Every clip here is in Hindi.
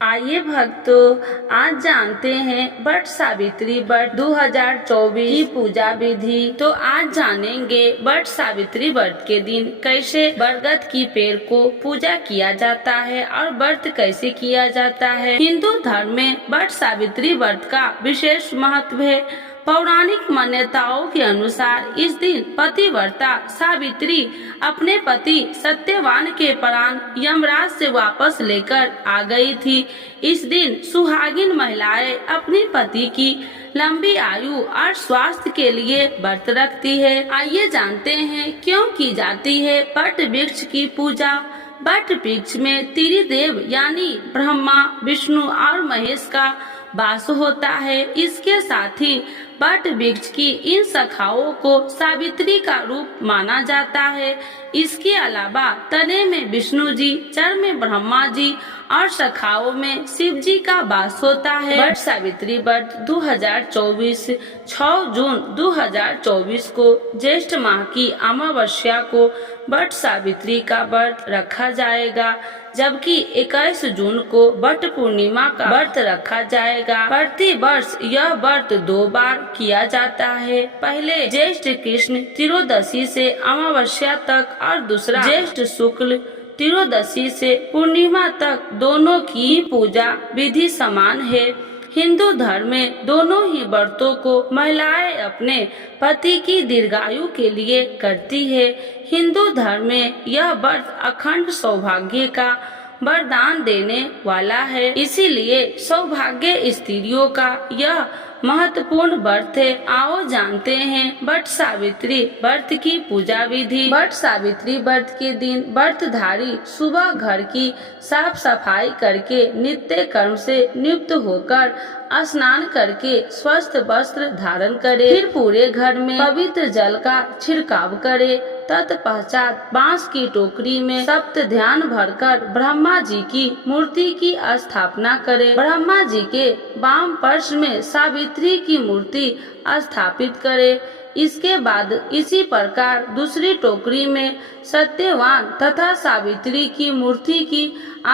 आइए भक्तों, आज जानते हैं वट सावित्री व्रत 2024 की पूजा विधि। तो आज जानेंगे वट सावित्री व्रत के दिन कैसे बरगद की पेड़ को पूजा किया जाता है और व्रत कैसे किया जाता है। हिंदू धर्म में वट सावित्री व्रत का विशेष महत्व है। पौराणिक मान्यताओं के अनुसार इस दिन पतिव्रता सावित्री अपने पति सत्यवान के प्राण यमराज से वापस लेकर आ गई थी। इस दिन सुहागिन महिलाएं अपने पति की लंबी आयु और स्वास्थ्य के लिए व्रत रखती है। आइए जानते हैं क्यों की जाती है वट वृक्ष की पूजा। वट वृक्ष में त्रिदेव यानी ब्रह्मा, विष्णु और महेश का वास होता है। इसके साथ ही वट वृक्ष की इन शाखाओं को सावित्री का रूप माना जाता है। इसके अलावा तने में विष्णु जी, जड़ में ब्रह्मा जी और शाखाओं में शिव जी का वास होता है। वट सावित्री व्रत 2024 6 जून 2024 को ज्येष्ठ माह की अमावस्या को वट सावित्री का व्रत रखा जाएगा, जबकि 21 जून को वट पूर्णिमा का व्रत रखा जाएगा। प्रति वर्ष यह व्रत 2 बार किया जाता है। पहले ज्येष्ठ कृष्ण त्रयोदशी से अमावस्या तक और दूसरा ज्येष्ठ शुक्ल त्रयोदशी से पूर्णिमा तक। दोनों की पूजा विधि समान है। हिंदू धर्म में दोनों ही व्रतों को महिलाएं अपने पति की दीर्घायु के लिए करती है। हिंदू धर्म में यह व्रत अखंड सौभाग्य का वरदान देने वाला है, इसीलिए सौभाग्य स्त्रियों का यह महत्वपूर्ण व्रत है। आओ जानते हैं वट सावित्री व्रत की पूजा विधि। वट सावित्री व्रत के दिन व्रतधारी सुबह घर की साफ सफाई करके नित्य कर्म से नियुक्त होकर स्नान करके स्वस्थ वस्त्र धारण करे। फिर पूरे घर में पवित्र जल का छिड़काव करे। तत्पश्चात बांस की टोकरी में सप्त ध्यान भरकर ब्रह्मा जी की मूर्ति की स्थापना करे। ब्रह्मा जी के वाम पार्श्व में सावित्री की मूर्ति स्थापित करे। इसके बाद इसी प्रकार दूसरी टोकरी में सत्यवान तथा सावित्री की मूर्ति की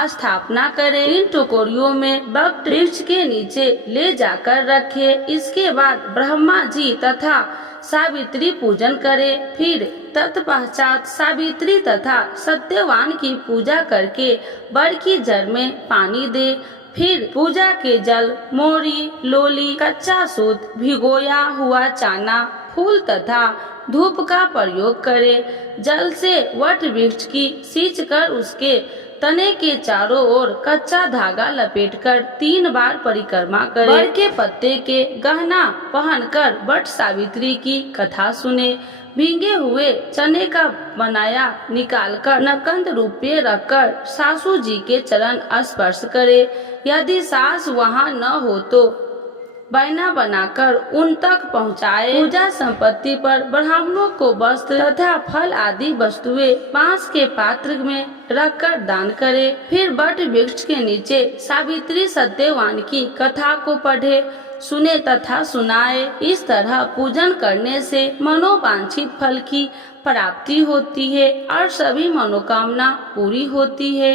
स्थापना करे। इन टोकरियों में वट वृक्ष के नीचे ले जाकर रखे। इसके बाद ब्रह्मा जी तथा सावित्री पूजन करे। फिर तत्पश्चात सावित्री तथा सत्यवान की पूजा करके वर की जड़ में पानी दे। फिर पूजा के जल, मोरी, लोली, कच्चा सूत, भिगोया हुआ चना, फूल तथा धूप का प्रयोग करे। जल से वट वृक्ष की सींच कर उसके तने के चारों ओर कच्चा धागा लपेटकर 3 बार परिक्रमा करे। वर के पत्ते के गहना पहनकर वट सावित्री की कथा सुने। भींगे हुए चने का बनाया निकालकर नकंद रूपे रखकर सासू जी के चरण स्पर्श करे। यदि सास वहाँ न हो तो बैना बनाकर उन तक पहुँचाए। पूजा संपत्ति पर ब्राह्मणों को वस्त्र तथा फल आदि वस्तुएं बांस के पात्र में रखकर दान करे। फिर वट वृक्ष के नीचे सावित्री सत्यवान की कथा को पढ़े, सुने तथा सुनाए। इस तरह पूजन करने से मनोवांछित फल की प्राप्ति होती है और सभी मनोकामना पूरी होती है।